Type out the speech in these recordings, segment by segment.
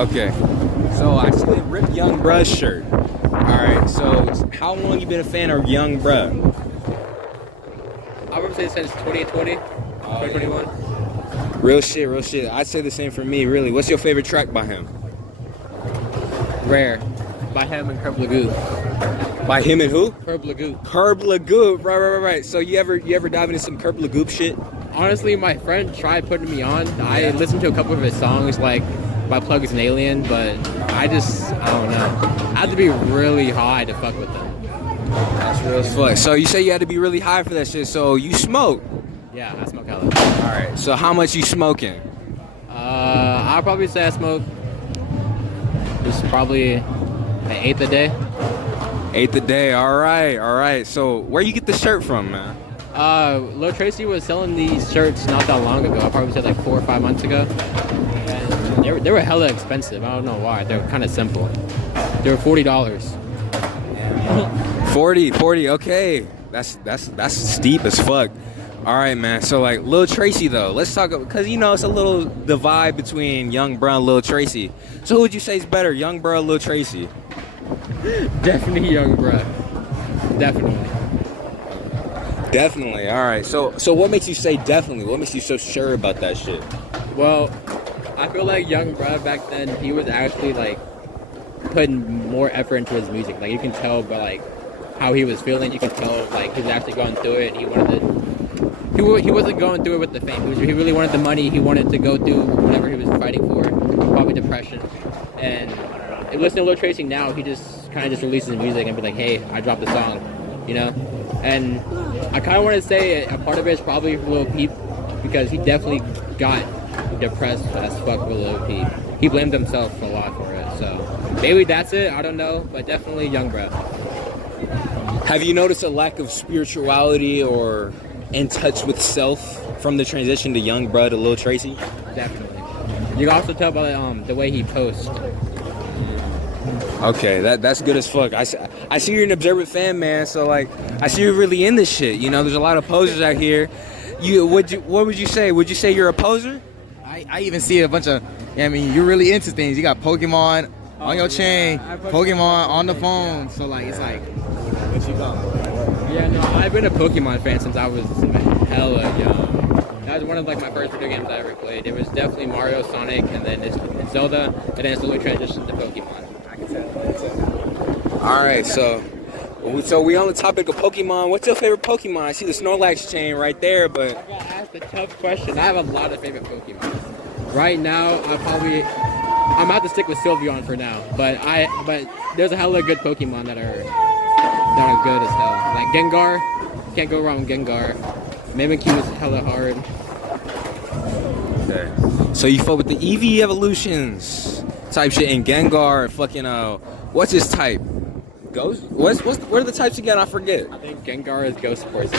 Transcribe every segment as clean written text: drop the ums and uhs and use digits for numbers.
Okay. So I see the Rip Young Bruh shirt. Alright, so how long you been a fan of Young Bruh? I would say since 2020, 2021. Real shit, real shit. I'd say the same for me, really. What's your favorite track by him? Rare. By him and Curb Lagoon. By him and who? Curb Lagoon. Curb Lagoon. Right. So you ever dive into some Curb Lagoon shit? Honestly, my friend tried putting me on. I listened to a couple of his songs, like My Plug is an Alien, but I don't know. I had to be really high to fuck with them. That's real as fuck. So you say you had to be really high for that shit, so you smoke? Yeah, I smoke hella. Alright, so how much you smoking? I'll probably say I smoke just probably an eighth a day. Eighth a day, alright. So where you get the shirt from, man? Lil Tracy was selling these shirts not that long ago. I probably said like 4 or 5 months ago. And they were hella expensive. I don't know why. They were kind of simple. They were $40. 40, okay. That's steep as fuck. Alright, man. So like Lil Tracy though, let's talk about, cause you know it's a little divide between Young Bruh and Lil Tracy. So who would you say is better, Young Bruh or Lil Tracy? Definitely Young Bruh. Definitely. Alright. So what makes you say definitely? What makes you so sure about that shit? Well, I feel like Young Bruh back then, he was actually like putting more effort into his music. Like you can tell by like how he was feeling. You can tell like he was actually going through it. He wasn't going through it with the fame. He really wanted the money. He wanted to go through whatever he was fighting for, probably depression. And listening to Lil Tracy now, he just kind of just releases music and be like, hey, I dropped a song, you know? And I kind of want to say a part of it is probably Lil Peep, because he definitely got depressed as fuck with Lil Peep. He blamed himself a lot for it, so maybe that's it, I don't know, but definitely Young Bruh. Have you noticed a lack of spirituality or in touch with self from the transition to Young Bruh to Lil Tracy? Definitely. You can also tell by the way he posts. Okay, that's good as fuck. I see you're an observant fan, man. So like, I see you're really in this shit. You know, there's a lot of posers out here. What would you say? Would you say you're a poser? I even see a bunch of. I mean, you're really into things. You got Pokemon on your chain, Pokemon on the phone. So like, it's like, what you got? Yeah, no, I've been a Pokemon fan since I was hella young. That was one of like my first video games I ever played. It was definitely Mario, Sonic, and then it's Zelda, and then it's slowly transitioned to Pokemon. All right, so we on the topic of Pokemon. What's your favorite Pokemon? I see the Snorlax chain right there, but I got asked a tough question. I have a lot of favorite Pokemon. Right now, I'm about to stick with Sylveon for now, but there's a hella good Pokemon that are good as hell. Like Gengar, can't go wrong with Gengar. Mimikyu is hella hard. okay. So you fuck with the EV evolutions type shit, and Gengar, fucking what's his type? Ghost? What are the types again? I forget. I think Gengar is Ghost Poison.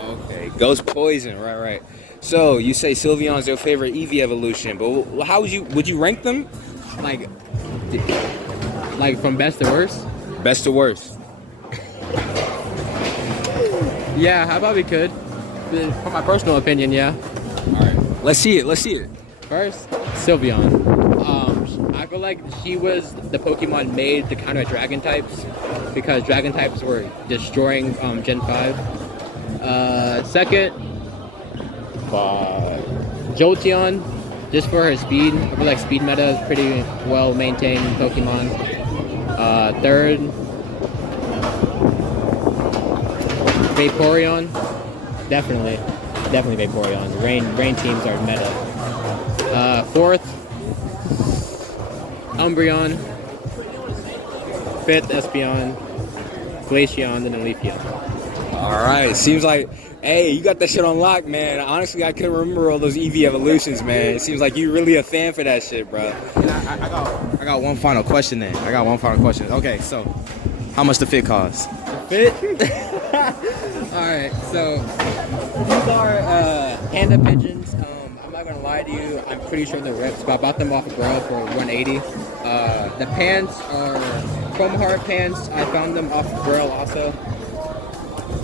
Okay, Ghost Poison, right. So you say Sylveon is your favorite EV evolution, but how would you rank them? Like from best to worst? Best to worst. Yeah, how about we could? For my personal opinion, yeah. Alright. Let's see it. First, Sylveon. I feel like she was the Pokemon made to counter dragon types, because dragon types were destroying Gen 5. Second, Jolteon, just for her speed. I feel like speed meta is pretty well maintained Pokemon. Third, Vaporeon. Definitely Vaporeon. Rain teams are meta. Fourth, Umbreon. Fifth, Espeon. Glaceon, and then Leafeon. Alright, seems like, hey, you got that shit on lock, man. Honestly, I couldn't remember all those EV evolutions, man. It seems like you're really a fan for that shit, bro. I got one final question then. Okay, so how much the fit cost? Fit? Alright, so these are panda pigeons. I'm not gonna lie to you, I'm pretty sure they're rips, but I bought them off of Bro for $180. The pants are chrome heart pants. I found them off of Bro also.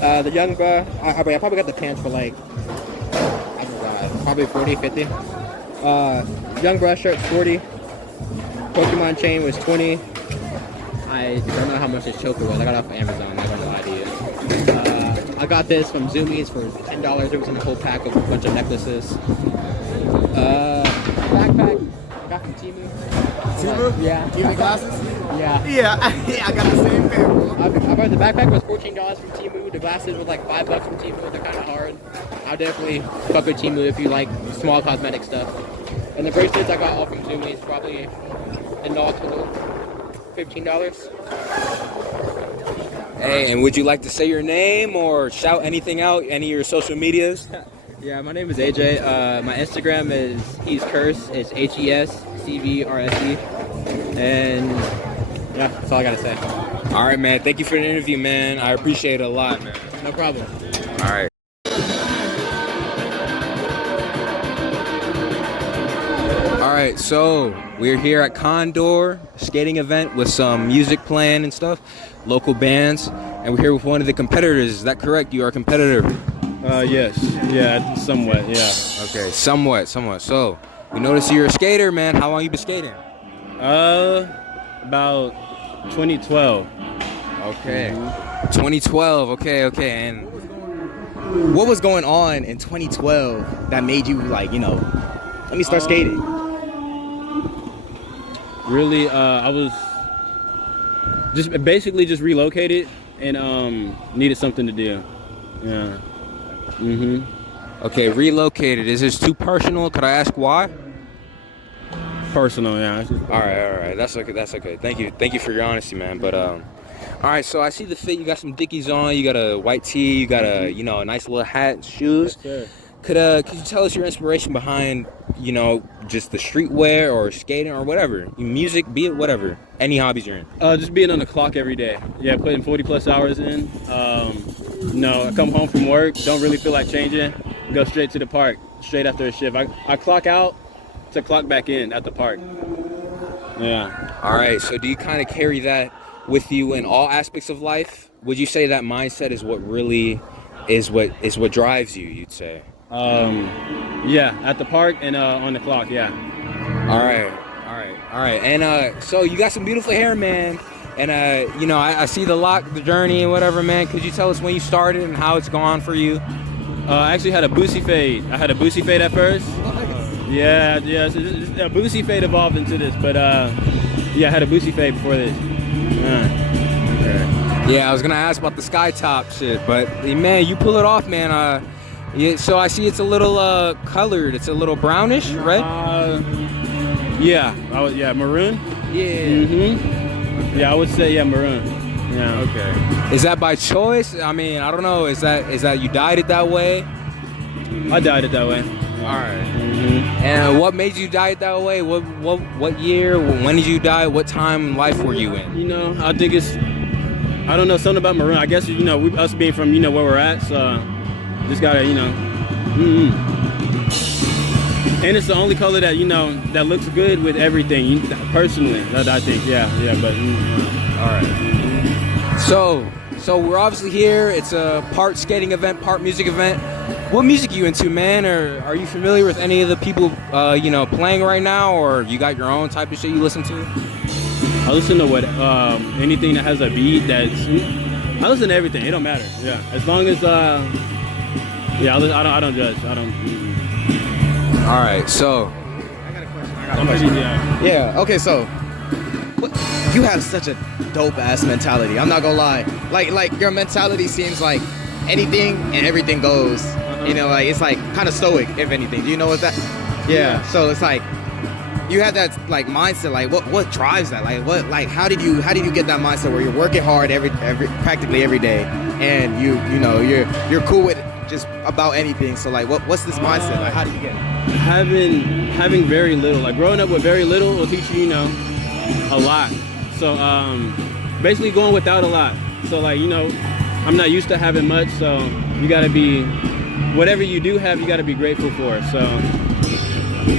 The Young Bruh, I probably got the pants for like, I forgot, probably 40, 50. Young Bruh shirt's 40. Pokemon chain was 20. I don't know how much this choker was. I got it off of Amazon. I'm not gonna lie to you. I got this from Zoomies for $10. It was in a whole pack of a bunch of necklaces. Backpack I got from Temu. Temu? Yeah. Temu glasses? Yeah. Yeah, I got the same pair, bro. I bought the backpack was $14 from Temu. The glasses were like $5 from Temu. They're kind of hard. I'll definitely fuck with Temu if you like small cosmetic stuff. And the bracelets I got all from Zoomies, probably in all total $15. Hey, and would you like to say your name or shout anything out, any of your social medias? Yeah, my name is AJ. My Instagram is He's Curse. It's HESCVRSE. And yeah, that's all I gotta say. All right, man. Thank you for the interview, man. I appreciate it a lot, man. No problem. All right. All right, so we're here at Condor skating event with some music playing and stuff, local bands, and we're here with one of the competitors. Is that correct? You are a competitor. Yes. Yeah, somewhat, yeah. Okay, somewhat. So, we noticed you're a skater, man. How long you been skating? About 2012. Okay. 2012. Okay. And What was going on in 2012 that made you like, let me start skating? Really, I was just relocated and needed something to do. Yeah. okay, relocated. Is this too personal? Could I ask why? Personal, yeah. All right. That's okay. Thank you for your honesty, man. But all right. So I see the fit. You got some Dickies on. You got a white tee. You got a a nice little hat, shoes. Yes, Could you tell us your inspiration behind just the streetwear or skating or whatever, music, be it whatever, any hobbies you're in? Just being on the clock every day. Yeah, putting 40+ hours in. I come home from work, don't really feel like changing, go straight to the park, straight after a shift. I clock out to clock back in at the park. Yeah. All right. So do you kind of carry that with you in all aspects of life? Would you say that mindset is what really is what drives you? You'd say. Yeah, at the park and on the clock. Yeah. All right. And so you got some beautiful hair, man. And I see the journey and whatever, man. Could you tell us when you started and how it's gone for you? I actually had a boosie fade. I had a boosie fade at first. Yeah. So a boosie fade evolved into this, but I had a boosie fade before this. Yeah, I was gonna ask about the sky top shit, but man, you pull it off, man. Yeah, so I see it's a little colored. It's a little brownish, right? Maroon. Yeah. Yeah, I would say maroon. Yeah. Okay. Is that by choice? I mean, I don't know. Is that you dyed it that way? I dyed it that way. All right. And what made you dye it that way? What year? When did you dye it? What time in life were you in? I think I don't know, something about maroon. I guess us being from where we're at, so just gotta and it's the only color that that looks good with everything. Personally, that I think, but all right. So we're obviously here. It's a part skating event, part music event. What music are you into, man? Or are you familiar with any of the people playing right now, or you got your own type of shit you listen to? I listen to anything that has a beat. I listen to everything. It don't matter. Yeah, as long as I don't judge. I don't. All right, so I got a question. Yeah. Okay, so you have such a dope ass mentality. I'm not gonna lie. Like your mentality seems like anything and everything goes. It's like kind of stoic, if anything. Do you know what that? Yeah. So it's like you have that like mindset. Like what drives that? How did you get that mindset where you're working hard practically every day, and you're cool with just about anything. So like what's this mindset? Like how do you get it? Having very little, like growing up with very little will teach you a lot. So basically going without a lot. So like I'm not used to having much, so you gotta be, whatever you do have, you gotta be grateful for. So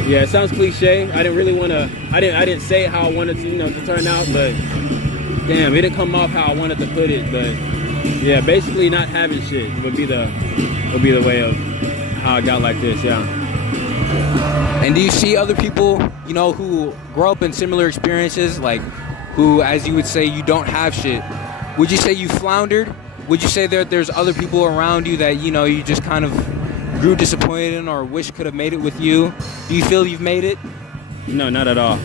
yeah, it sounds cliche. I didn't say how I wanted to turn out, but damn, it didn't come off how I wanted to put it. But yeah, basically not having shit would be the way of how I got like this. Yeah. And do you see other people, you know, who grow up in similar experiences, like who, as you would say, you don't have shit? Would you say you floundered? Would you say that there's other people around you that, you know, you just kind of grew disappointed in or wish could have made it with you? Do you feel you've made it? No, not at all.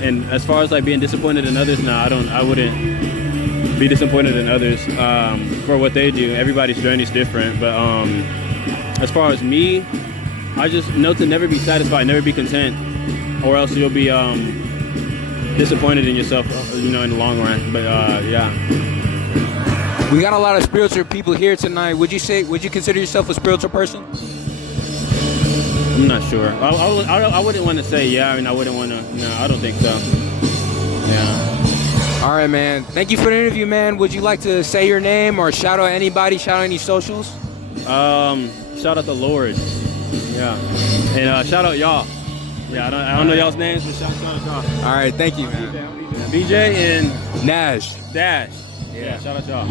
And as far as like being disappointed in others, no, I wouldn't be disappointed in others for what they do. Everybody's journey is different, but as far as me, I just know to never be satisfied, never be content, or else you'll be disappointed in yourself, you know, in the long run. But yeah. We got a lot of spiritual people here tonight. Would you consider yourself a spiritual person? I'm not sure. I wouldn't want to say yeah. I mean, I wouldn't want to. No, I don't think so. Yeah. All right, man. Thank you for the interview, man. Would you like to say your name or shout out anybody? Shout out any socials? Shout out the Lord. Yeah. And shout out y'all. Yeah, I don't know y'all's names, but shout out y'all. All right, thank you, man. VJae and Nash. Dash. Yeah, shout out y'all.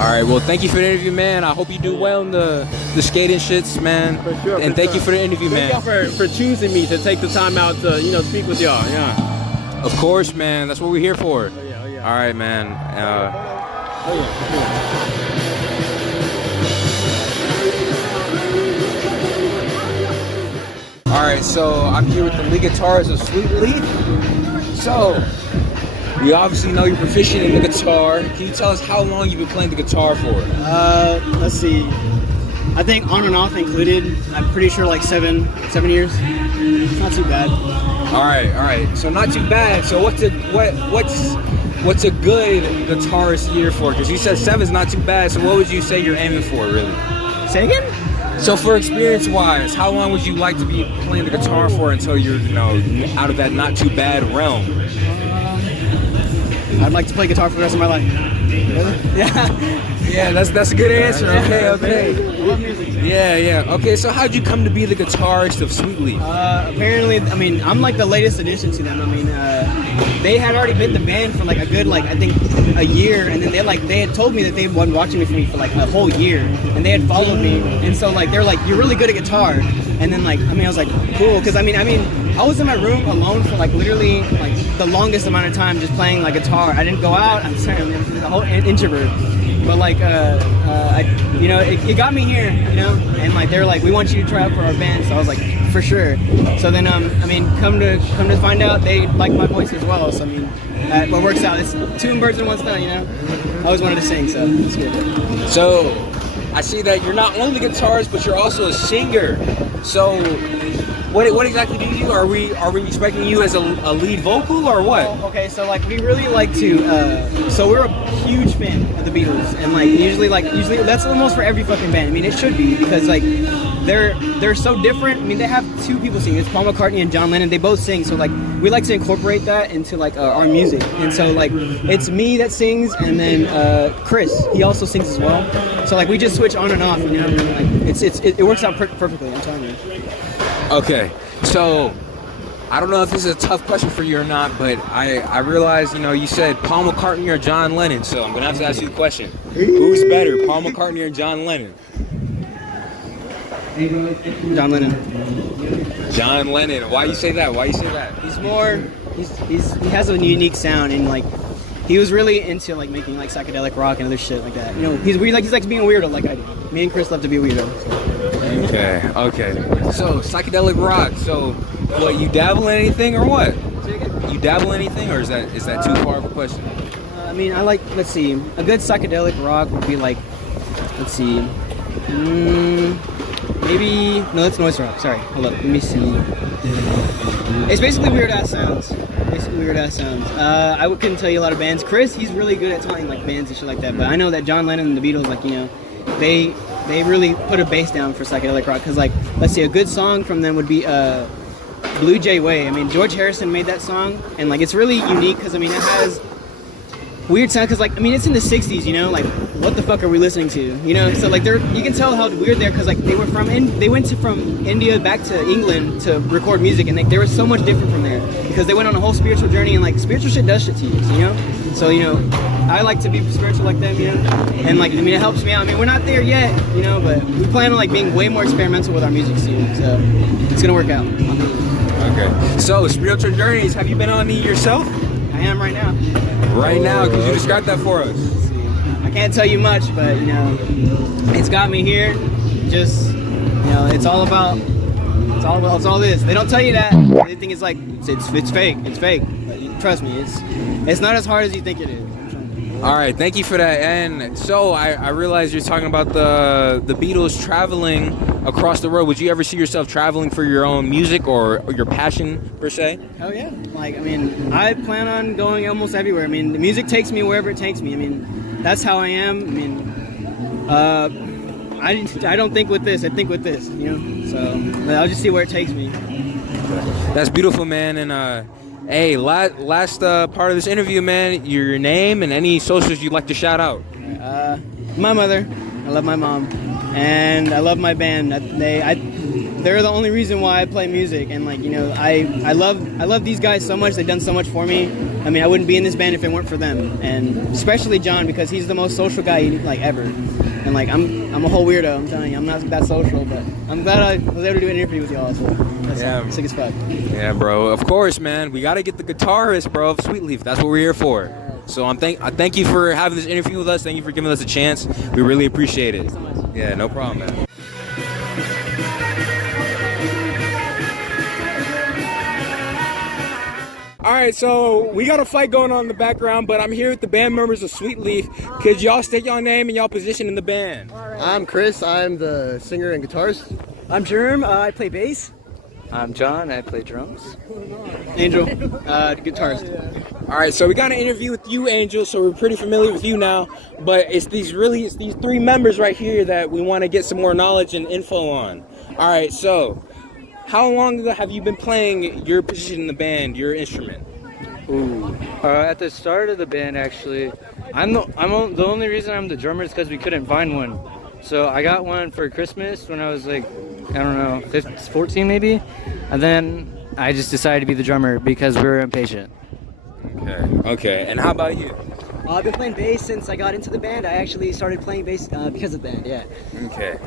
All right, well, thank you for the interview, man. I hope you do well in the skating shits, man. For sure. And thank you for the interview, man. Thank y'all for choosing me to take the time out to, you know, speak with y'all. Yeah. Of course, man. That's what we're here for. Oh yeah. All right, man. All right, so I'm here with the lead guitarist of Sweetleaf. So, we obviously know you're proficient in the guitar. Can you tell us how long you've been playing the guitar for? Let's see. I think on and off included. I'm pretty sure like seven years. Not too bad. All right. So not too bad. So what's a good guitarist year for? Because you said 7's not too bad. So what would you say you're aiming for, really? Say again? So for experience-wise, how long would you like to be playing the guitar for until you're, you know, out of that not too bad realm? I'd like to play guitar for the rest of my life. Yeah, that's a good answer. Okay. I love music. Yeah. Okay, so how'd you come to be the guitarist of Sweetleaf? Apparently, I mean, I'm like the latest addition to them. I mean, they had already been the band for like a good, like, I think a year, and then they had told me that they'd been watching me for like a whole year, and they had followed me, and so like they're like, you're really good at guitar, and then like, I mean, I was like, cool, because I mean, I was in my room alone for like literally like the longest amount of time just playing like guitar. I didn't go out. I'm sorry, I'm the whole introvert. But like, you know, it got me here, you know, and like they're like, we want you to try out for our band. So I was like, for sure. So then, I mean, come to find out, they like my voice as well. So I mean, what works out, it's two birds in one stone, you know. I always wanted to sing, so it's good. So I see that you're not only the guitarist, but you're also a singer. So what exactly do you do? Are we expecting you as a lead vocal or what? Oh, okay, so like we really like to, so we're a huge fan of the Beatles, and like usually that's almost for every fucking band. I mean, it should be, because like they're so different. I mean, they have two people singing. It's Paul McCartney and John Lennon. They both sing, so like we like to incorporate that into like our music. And so like it's me that sings, and then Chris, he also sings as well. So like we just switch on and off, you know. And, like it works out perfectly. I'm telling you. Okay, so I don't know if this is a tough question for you or not, but I realized, you know, you said Paul McCartney or John Lennon, so I'm gonna have to ask you the question: who's better, Paul McCartney or John Lennon? John Lennon. John Lennon. Why you say that? He has a unique sound, and like he was really into like making like psychedelic rock and other shit like that. You know, he's like being a weirdo like I do. Me and Chris love to be a weirdo. So. Okay. So psychedelic rock. So what? You dabble in anything or what? You dabble in anything, or is that too far of a question? I mean, I like. Let's see. A good psychedelic rock would be like. Let's see. Maybe no. That's noise rock. Sorry. Hold up. Let me see. It's basically weird ass sounds. I couldn't tell you a lot of bands. Chris, he's really good at telling like bands and shit like that. But I know that John Lennon and the Beatles, like, you know, they really put a bass down for psychedelic rock. Cause like, let's see, a good song from them would be Blue Jay Way. I mean, George Harrison made that song, and like it's really unique because I mean it has weird sound. Cause like I mean it's in the '60s, you know, like what the fuck are we listening to, you know? So like you can tell how weird they're, cause like they went from India back to England to record music, and like they were so much different from there because they went on a whole spiritual journey, and like spiritual shit does shit to you, you know. So you know, I like to be spiritual like them, you know, and like, I mean, it helps me out. I mean, we're not there yet, you know, but we plan on like being way more experimental with our music scene, so it's gonna work out. Okay. So, spiritual journeys, have you been on any yourself? I am right now. Right now, could you describe that for us? I can't tell you much, but you know, it's got me here. Just, you know, it's all this. They don't tell you that. They think it's like it's fake. It's fake. But trust me, it's not as hard as you think it is. All right, thank you for that. And so I realize you're talking about the Beatles traveling across the world. Would you ever see yourself traveling for your own music or your passion per se? Oh yeah. Like, I mean, I plan on going almost everywhere. I mean, the music takes me wherever it takes me. I mean, that's how I am. I mean, I don't think with this. I think with this. You know. So I'll just see where it takes me. That's beautiful, man. And hey, last part of this interview, man. Your name and any socials you'd like to shout out. My mother. I love my mom, and I love my band. They're the only reason why I play music. And like, you know, I love these guys so much. They've done so much for me. I mean, I wouldn't be in this band if it weren't for them. And especially John, because he's the most social guy like ever. And like, I'm a whole weirdo. I'm telling you, I'm not that social, but I'm glad I was able to do an interview with y'all. So that's sick as fuck. Yeah, bro. Of course, man. We gotta get the guitarist, bro, of Sweetleaf. That's what we're here for. So I thank you for having this interview with us. Thank you for giving us a chance. We really appreciate it. Thank you so much. Yeah, no problem, man. All right, so we got a fight going on in the background, but I'm here with the band members of Sweetleaf. Could y'all state y'all name and y'all position in the band? I'm Chris. I'm the singer and guitarist. I'm Germ. I play bass. I'm John. I play drums. Angel, guitarist. All right, so we got an interview with you, Angel, so we're pretty familiar with you now, but it's these three members right here that we want to get some more knowledge and info on. All right, so how long ago have you been playing your position in the band, your instrument? Ooh. At the start of the band, actually, the only reason I'm the drummer is because we couldn't find one. So I got one for Christmas when I was like, I don't know, 15, 14 maybe, and then I just decided to be the drummer because we were impatient. Okay. And how about you? I've been playing bass since I got into the band. I actually started playing bass because of the band, yeah. Okay.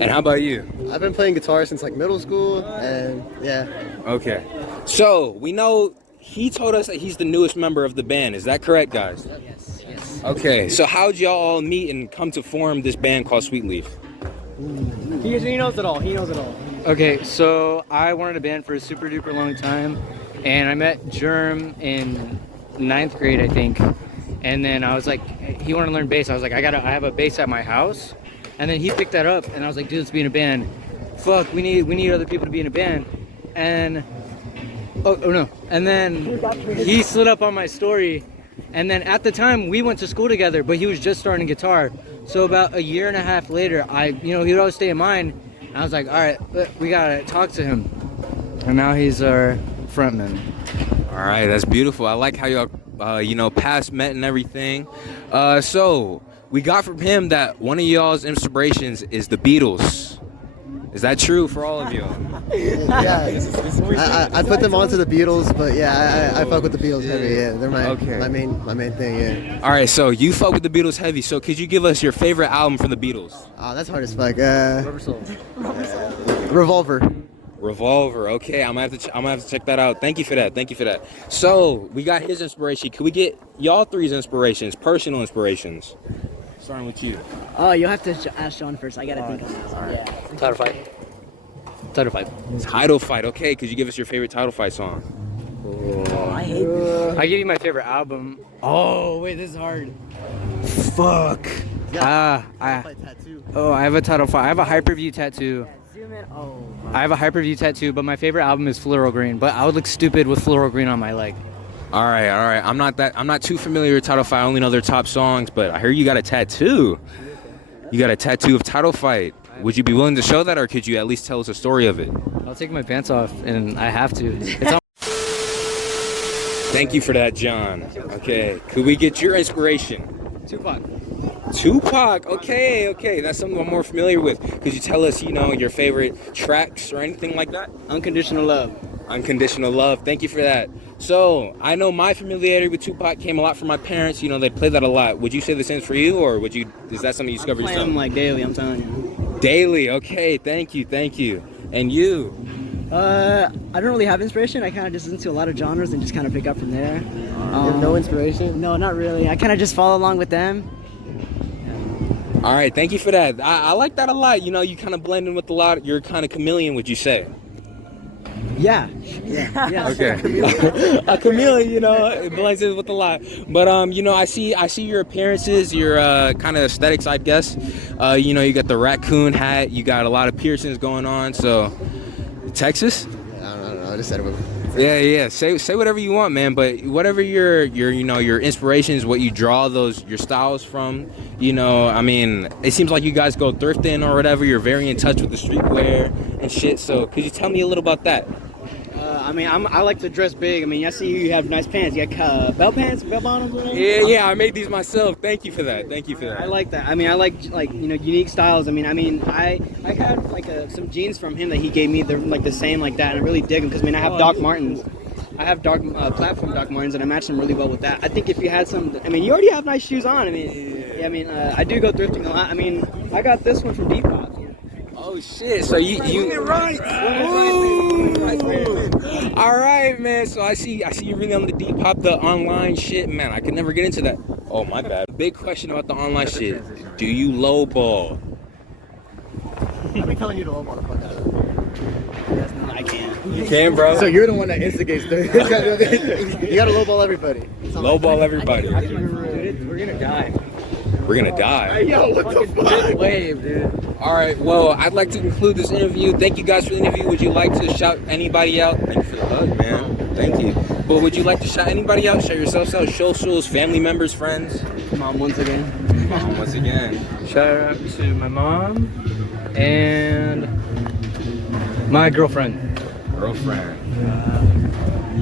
And how about you? I've been playing guitar since like middle school, and yeah. Okay. So we know he told us that he's the newest member of the band. Is that correct, guys? Yes. Okay. So how'd y'all all meet and come to form this band called Sweetleaf? He knows it all. Okay, so I wanted a band for a super duper long time, and I met Germ in 9th grade, I think. And then I was like, he wanted to learn bass. I was like, I have a bass at my house. And then he picked that up, and I was like, dude, let's be in a band. Fuck, we need other people to be in a band. And oh no. And then he slid up on my story. And then at the time we went to school together, but he was just starting guitar. So about a year and a half later, he would always stay in mine. And I was like, all right, we gotta talk to him. And now he's our frontman. All right, that's beautiful. I like how y'all, past met and everything. So we got from him that one of y'all's inspirations is the Beatles. Is that true for all of you? Yeah, I put them onto the Beatles, but yeah, I fuck with the Beatles heavy. Yeah, they're my main thing. Yeah. All right, so you fuck with the Beatles heavy. So could you give us your favorite album from the Beatles? Oh, that's hard as fuck. Rubber Soul. Revolver. Okay, I'm gonna have to check that out. Thank you for that. So we got his inspiration. Could we get y'all three's inspirations, personal inspirations? Starting with you. Oh, you'll have to ask Sean first. I gotta think on that. All right. Yeah. Title fight. Title fight. Okay, could you give us your favorite title fight song? Oh, I hate this. I give you my favorite album. Oh, wait, this is hard. Fuck. I have a title fight. I have a hyperview tattoo. Zoom in. Oh. I have a hyperview tattoo, but my favorite album is Floral Green. But I would look stupid with Floral Green on my leg. All right. I'm not too familiar with Title Fight. I only know their top songs, but I hear you got a tattoo. You got a tattoo of Title Fight. Would you be willing to show that, or could you at least tell us a story of it? I'll take my pants off, and I have to. It's on. Thank you for that, John. Okay. Could we get your inspiration? Tupac. Okay. That's something I'm more familiar with. Could you tell us, your favorite tracks or anything like that? Unconditional Love. Unconditional love. Thank you for that. So I know my familiarity with Tupac came a lot from my parents. You know, they play that a lot. Would you say the same for you, or is that something you discovered yourself? I'm like daily, I'm telling you. Daily. Okay. Thank you. And you? I don't really have inspiration. I kind of just listen to a lot of genres and just kind of pick up from there. You have no inspiration? No, not really. I kind of just follow along with them. All right. Thank you for that. I like that a lot. You know, you kind of blend in with a lot. You're kind of chameleon, would you say? Yeah. Okay. A chameleon, you know, it blends in with a lot. But you know, I see your appearances, your kind of aesthetics, I guess. You know, you got the raccoon hat, you got a lot of piercings going on. So, Texas? Yeah, I don't know. I just said it. Yeah. Say whatever you want, man. But whatever your you know, your inspirations, what you draw your styles from. You know, I mean, it seems like you guys go thrifting or whatever. You're very in touch with the streetwear and shit. So, could you tell me a little about that? I mean, I like to dress big. I mean, I see you have nice pants. You got bell pants, bell bottoms, whatever. Yeah, I made these myself. Thank you for that. I like that. I mean, I like you know, unique styles. I I had like some jeans from him that he gave me. They're like the same like that, and I really dig them because I have Doc Martens. I have platform Doc Martens, and I match them really well with that. I think if you had some, I mean, you already have nice shoes on. I mean, I do go thrifting a lot. I mean, I got this one from Depop. Oh shit! So you right. All right, man. So I see you really on the Depop, the online shit, man. I could never get into that. Oh my bad. Big question about the online shit. Do you lowball? I'm telling you to lowball the fuck out of it. I can't. You can, bro. So you're the one that instigates the. You gotta lowball everybody. Lowball everybody. We're gonna die. We're gonna die. Hey, yo, what the fuck? Wave, dude. All right. Well, I'd like to conclude this interview. Thank you guys for the interview. Would you like to shout anybody out? Thank you for the hug, man. Thank you. But would you like to shout anybody out? Shout yourselves out. Socials, family members, friends. Mom, once again. Mom, once again. Shout out to my mom and my girlfriend.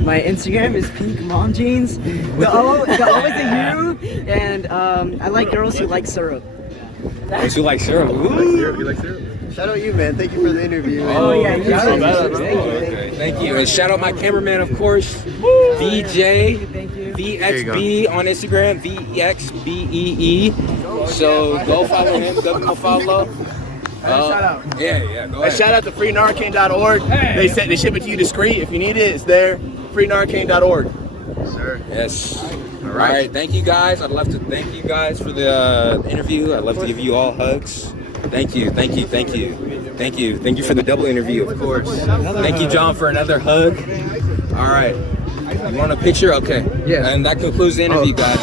My Instagram is Pink Mom Jeans. The O is a U, and I like girls who like syrup. Those who like syrup. Ooh. You like syrup? Shout out you, man. Thank you for the interview. Okay, thank you. And shout out my cameraman, of course, VJae, VXB on Instagram, VXBEE. So go follow him. Go follow. Shout out. Yeah, go ahead. Shout out to freenarcane.org. They ship it to you discreet. If you need it, it's there. freenarcane.org. Sir. Yes. All right. Thank you guys. I'd love to thank you guys for the interview. I'd love to give you all hugs. Thank you for the double interview, of course. Thank you, John, for another hug. All right. You want a picture? Okay. Yeah. And that concludes the interview, guys.